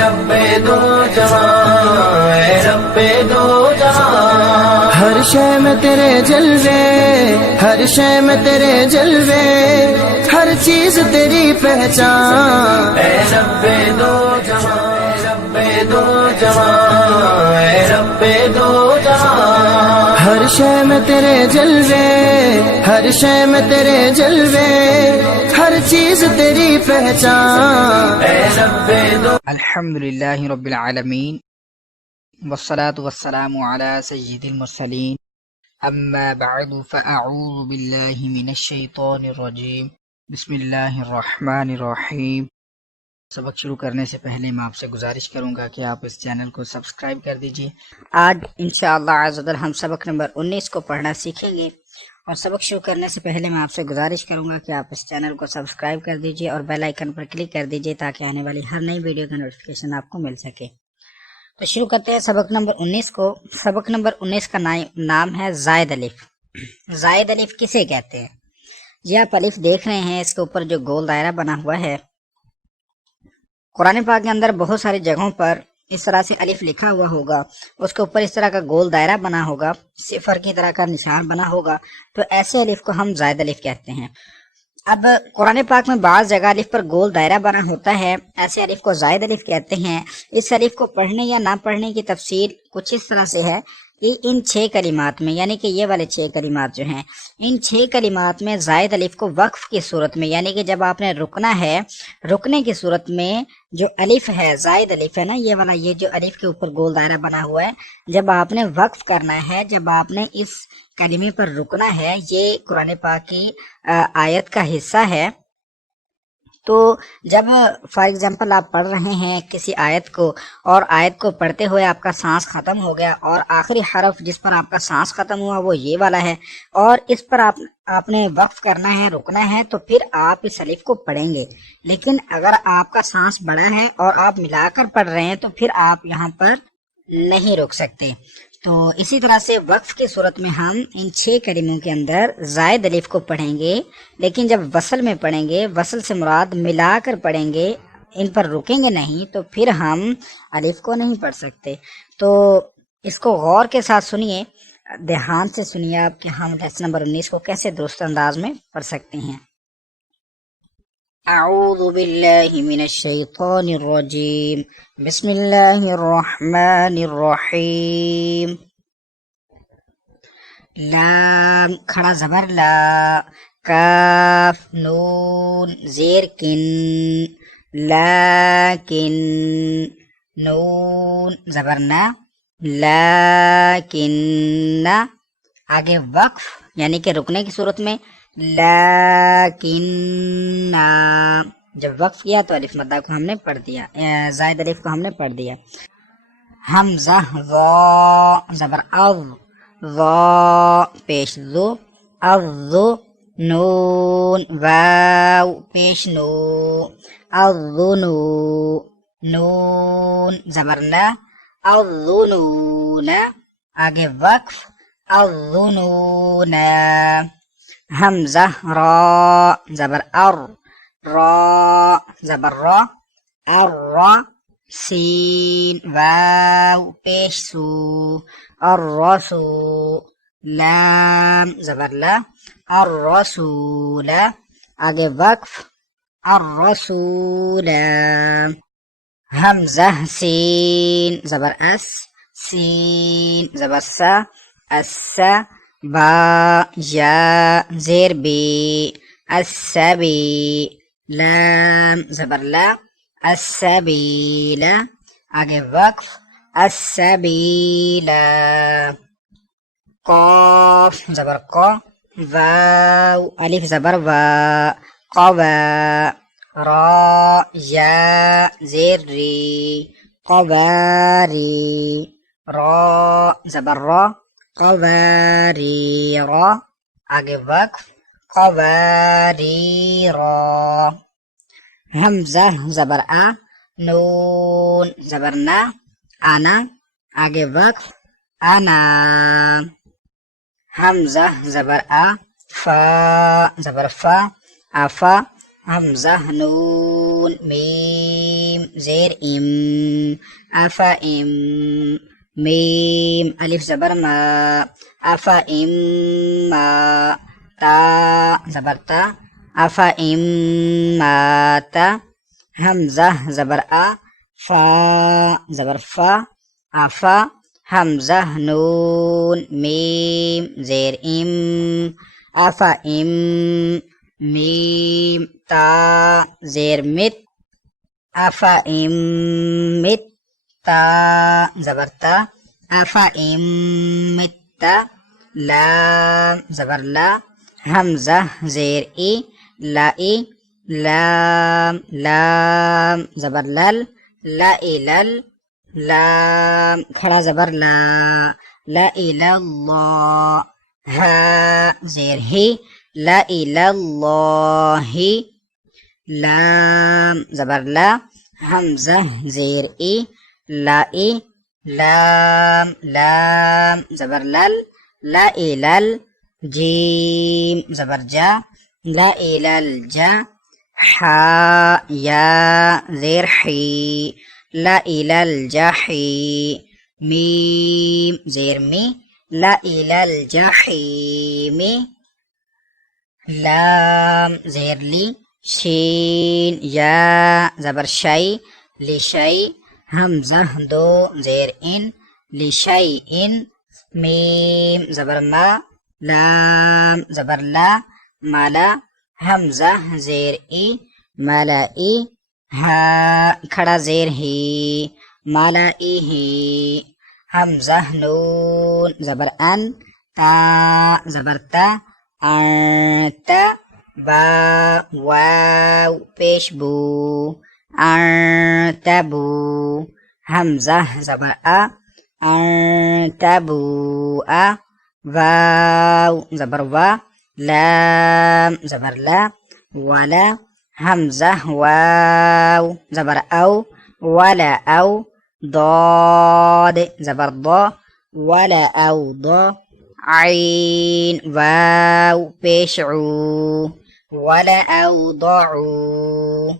رب دو جہاں، اے رب دو جہاں، ہر شے میں تیرے جلوے، ہر شے میں تیرے جلوے، ہر چیز تیری پہچان، اے رب دو جہاں، اے رب دو جہاں، اے رب دو جہاں، ہر شے میں تیرے جلوے، ہر شے میں تیرے جلوے، ہر چیز تیری پہچان، اے رب دو. الحمدللہ رب العالمین والصلاة والسلام على سید المرسلین اما بعد فاعوذ باللہ من الشیطان الرجیم بسم اللہ الرحمن الرحیم۔ سبق شروع کرنے سے پہلے میں آپ سے گزارش کروں گا کہ آپ اس چینل کو سبسکرائب کر دیجئے۔ آج انشاءاللہ عز و جل ہم سبق نمبر 19 کو پڑھنا سیکھیں گے، اور سبق شروع کرنے سے پہلے میں آپ سے گزارش کروں گا کہ آپ اس چینل کو سبسکرائب کر دیجئے اور بیل آئیکن پر کلک کر دیجئے تاکہ آنے والی ہر نئی ویڈیو کا نوٹیفیکیشن آپ کو مل سکے۔ تو شروع کرتے ہیں سبق نمبر 19 کو۔ سبق نمبر 19 کا نام ہے زائد الف۔ زائد الف کسے کہتے ہیں؟ جی آپ الف دیکھ رہے ہیں، اس کے اوپر جو گول دائرہ بنا ہوا ہے، قرآن پاک کے اندر بہت ساری جگہوں پر اس طرح سے الف لکھا ہوا ہوگا، اس کے اوپر اس طرح کا گول دائرہ بنا ہوگا، صفر کی طرح کا نشان بنا ہوگا، تو ایسے الف کو ہم زائد الف کہتے ہیں۔ اب قرآن پاک میں بعض جگہ الف پر گول دائرہ بنا ہوتا ہے، ایسے الف کو زائد الف کہتے ہیں۔ اس الف کو پڑھنے یا نہ پڑھنے کی تفصیل کچھ اس طرح سے ہے کہ ان 6 کلمات میں، یعنی کہ یہ والے 6 کلمات جو ہیں، ان 6 کلمات میں زائد الف کو وقف کی صورت میں، یعنی کہ جب آپ نے رکنا ہے، رکنے کی صورت میں جو الف ہے، زائد الف ہے نا، یہ والا، یہ جو الف کے اوپر گول دائرہ بنا ہوا ہے، جب آپ نے وقف کرنا ہے، جب آپ نے اس کلمے پر رکنا ہے، یہ قرآن پاک کی آیت کا حصہ ہے، تو جب فار ایگزامپل آپ پڑھ رہے ہیں کسی آیت کو، اور آیت کو پڑھتے ہوئے آپ کا سانس ختم ہو گیا، اور آخری حرف جس پر آپ کا سانس ختم ہوا وہ یہ والا ہے، اور اس پر آپ نے وقف کرنا ہے، رکنا ہے، تو پھر آپ اس الف کو پڑھیں گے۔ لیکن اگر آپ کا سانس بڑا ہے اور آپ ملا کر پڑھ رہے ہیں تو پھر آپ یہاں پر نہیں رک سکتے۔ تو اسی طرح سے وقف کی صورت میں ہم ان 6 کلموں کے اندر زائد الف کو پڑھیں گے، لیکن جب وصل میں پڑھیں گے، وصل سے مراد ملا کر پڑھیں گے، ان پر رکیں گے نہیں، تو پھر ہم الف کو نہیں پڑھ سکتے۔ تو اس کو غور کے ساتھ سنیے، دھیان سے سنیے آپ کہ ہم لیسن نمبر 19 کو کیسے درست انداز میں پڑھ سکتے ہیں۔ اعوذ باللہ من الشیطان الرجیم، بسم اللہ الرحمن الرحیم۔ لام کھڑا زبر لا، کاف نون زیر کن، لیکن نون زبر نا، لیکن آگے وقف یعنی کہ رکنے کی صورت میں لیکن، جب وقف کیا تو الف مدہ کو ہم نے پڑھ دیا، زائد الف کو ہم نے پڑھ دیا۔ حمزہ ضا زبر او، ضا پیش ذو، الذو نون واو پیش نو، الظنو نون زبر نا، الظنون آگے وقف، الظنون۔ حمزہ را زبر ار، را زبر را، الرا سین واو پیش سو، الرسو لام زبر لا، الرسول آگے وقف، الرسول۔ حمزہ سین زبر اس، سین زبر سا، السا با یا زیر بی، السبی لام زبر لا، السبیل آگے وقف، السبیل۔ قاف زبر قا، واو الف زبر وا، قوا را یا زیر ری، قواری را زبر را، قواری را آگے وقف، قواری را۔ حمزہ زبر آ، نون زبر نا، آنا آگے وقف، آنا۔ حمزہ زبر آ، فا زبر فا، آفا حمزہ نون میم زیر ام افا ام میم الف زبر ما افا ام ما تا زبر تا افا ام ما تا حمزہ زبر آ فا زبر فا افا حمزہ نون میم زیر ام افا ام میم تا زیر مت افا ام مت تا زبر تا افا ام مت تا لام زبر لا حمزہ زیر ای لا ای لام لام زبر لل لا لل لام کھڑا زبر لا لا الا اللہ ہا زیر ہی لا الا اللہ لام زبر لا حمزہ زیر ای لا ای لام لام زبر لل لا الل جیم زبر جا لا الل جا حا یا زیر حی لا الل جاحی میم زیر می لا الل جاحیمی لام زیر لی شین یا زبر شی لشی حمزہ دو زیر ان لشی ان میم زبر ما لام زبر لا مالا حمزہ زیر ای مالا ای ہا کھڑا زیر ہی مالا ای ہی حمزہ نون زبر ان تا زبر تا تا با واو پیش بو تبو حمزہ زبر تبو واو زبر وا لام زبر لا ولا حمزہ واو زبر او ولا او ضاد زبر ضا ولا او ضا عین واو پیش عو ولا اوضعوا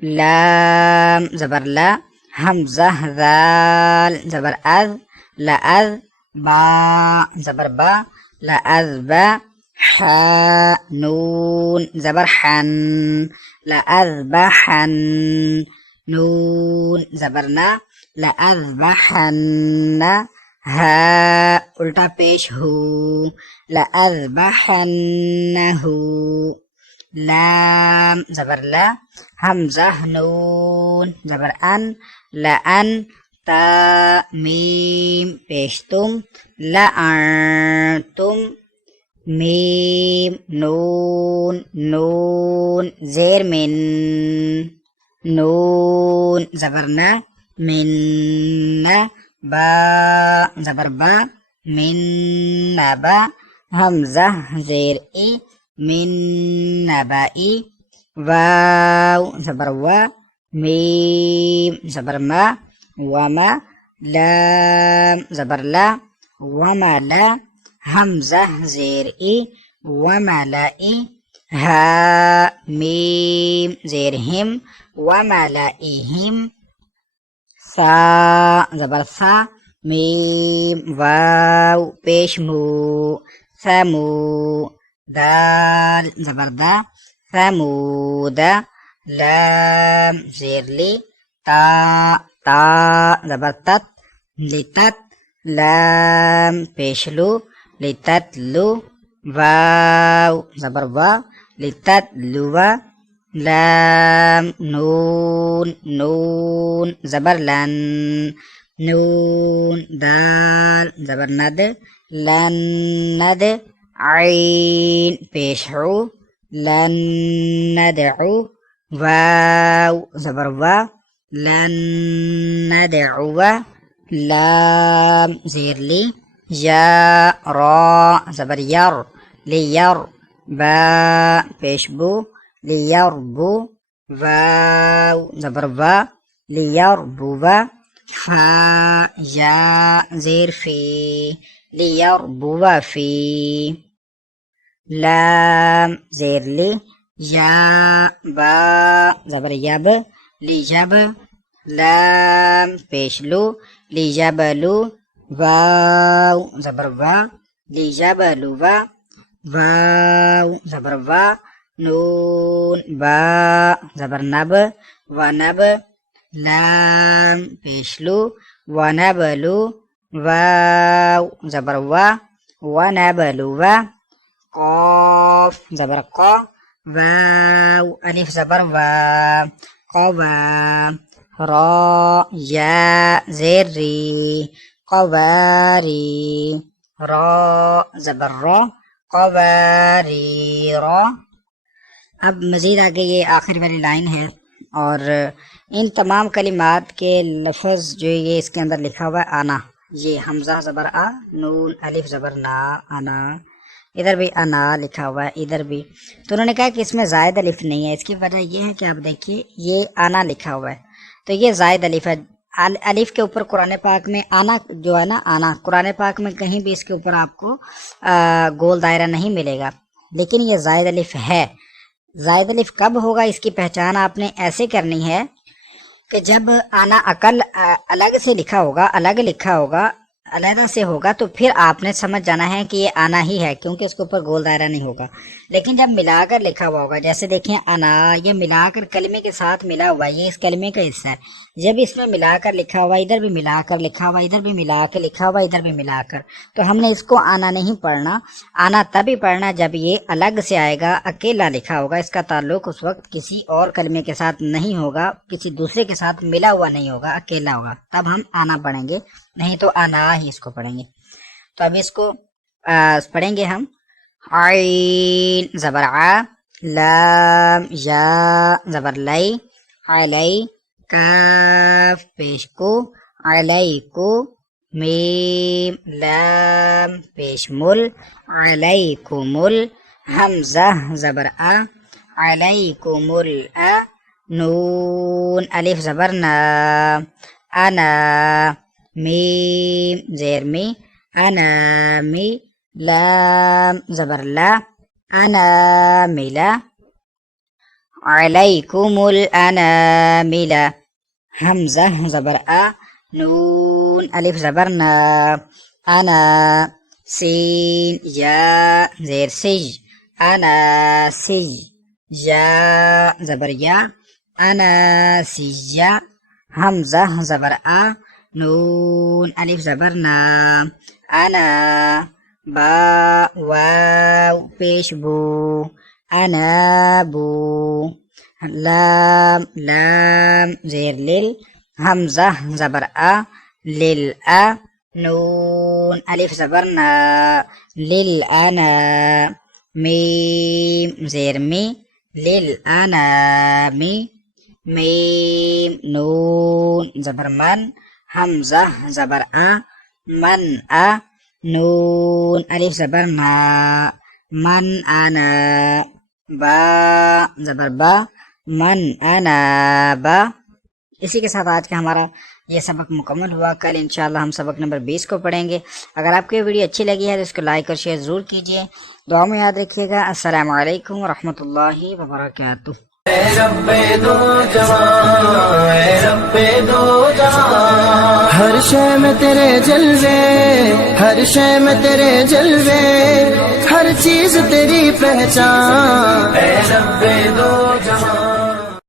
لام زبر لا حمزہ ذال زبر اذ لأذ با زبر با لأذبا حا نون زبر حن لأذبحن نون زبرنا لأذبحن ہا الٹا پیش ہو لأذبحنہ لام زبر لا حمزہ نون زبر ان لأن تا میم پیش تم لأنتم میم نون نون زیر من نون زبرنا من با زبر با من با حمزہ زیر ای من نبائی واو زبر وا میم زبر ما وما لام زبر لا وما لا حمزہ زیر ای وما لا ای ہا میم زیر ہم وما لا ای ہم سا زبر سا میم واو پیش مو سمو دال زبر دا ثمود لام زیر لی تا تا زبر تت لتت لام پیش لو لتت لو واو زبر وا لتت لوا لام نون نون زبر لن نون دال زبر ند لن ند عین پیش عو لن ندعو واو زبر وا لن ندعو لام زیر لی یا را زبر یر لیر با پیش بو لیربو واو زبر وا لیربو فا یا زیر فی لیربو فی لام زیر لی یا با زبر یب لیجب لام پیش لو لیجب لو واو زبر وا لیجب لو وا واو زبر وا نون با زبر نب ونب لام پیش لو ونبلو واو زبر وا ونبلو وا قاف زبر قا واو الف زبر وا قوا را یا زیر ری قواری را زبر را قواری را. اب مزید آگے یہ آخر والی لائن ہے اور ان تمام کلمات کے لفظ جو یہ اس کے اندر لکھا ہوا ہے آنا، یہ حمزہ زبر آ نون الف زبر نا انا، ادھر بھی انا لکھا ہوا ہے ادھر بھی. تو انہوں نے کہا کہ اس میں زائد الف نہیں ہے. اس کی وجہ یہ ہے کہ آپ دیکھیے یہ آنا لکھا ہوا ہے تو یہ زائد الف ہے. الف کے اوپر قرآن پاک میں آنا جو ہے نا آنا، قرآن پاک میں کہیں بھی اس کے اوپر آپ کو گول دائرہ نہیں ملے گا، لیکن یہ زائد الف ہے. زائد الف کب ہوگا اس کی پہچان آپ نے ایسے کرنی ہے کہ جب آنا عقل الگ سے لکھا ہوگا، الگ لکھا ہوگا، علیحدہ سے ہوگا تو پھر آپ نے سمجھ جانا ہے کہ یہ آنا ہی ہے، کیونکہ اس کے اوپر گول دائرہ نہیں ہوگا. لیکن جب ملا کر لکھا ہوا ہوگا، جیسے دیکھیں انا، یہ ملا کر کلمے کے ساتھ ملا ہوا ہے، یہ اس کلمے کا حصہ ہے. جب اس میں ملا کر لکھا ہوا، ادھر بھی ملا کر لکھا ہوا، ادھر بھی ملا کے لکھا ہوا، ادھر بھی ملا کر، تو ہم نے اس کو آنا نہیں پڑھنا. آنا تبھی پڑھنا جب یہ الگ سے آئے گا، اکیلا لکھا ہوگا، اس کا تعلق اس وقت کسی اور کلمے کے ساتھ نہیں ہوگا، کسی دوسرے کے ساتھ ملا ہوا نہیں ہوگا، اکیلا ہوگا، تب ہم آنا پڑھیں گے، نہیں تو آنا ہی اس کو پڑھیں گے. تو اب اس کو پڑھیں گے ہم. عین زبر ع لام یا زبر لی علی کاف پیش کو علیکو میم لام پیش مل علیکمل حمزہ زبر ا علیکمل ا نون الف زبر نا انا میم زیر می انا می لام زبر لا انا ملا علیکم الانامل حمزہ زبر ا نون الف زبر نا انا سین یا زیر سج انا سج یا زبر یا انا سجا حمزہ زبر ا نون الف زبر نا انا با واو پیش بو انا بو لام لام زیر لل حمزہ زبر ا لل ا نون الف زبر نا لل انا میم زیر می لل انا می میم نون زبر من حمزہ زبر ا من ا نون الف زبر ما من انا با زبر با من انا با. اسی کے ساتھ آج کا ہمارا یہ سبق مکمل ہوا. کل انشاءاللہ ہم سبق نمبر 20 کو پڑھیں گے. اگر آپ کو یہ ویڈیو اچھی لگی ہے تو اس کو لائک اور شیئر ضرور کیجیے. دعا میں یاد رکھیے گا. السلام علیکم ورحمۃ اللہ وبرکاتہ. اے رب دو جہاں، اے رب دو جہاں، ہر شے میں تیرے جلوے، ہر شے میں تیرے جلوے، ہر چیز تیری پہچان. اے رب دو جہاں.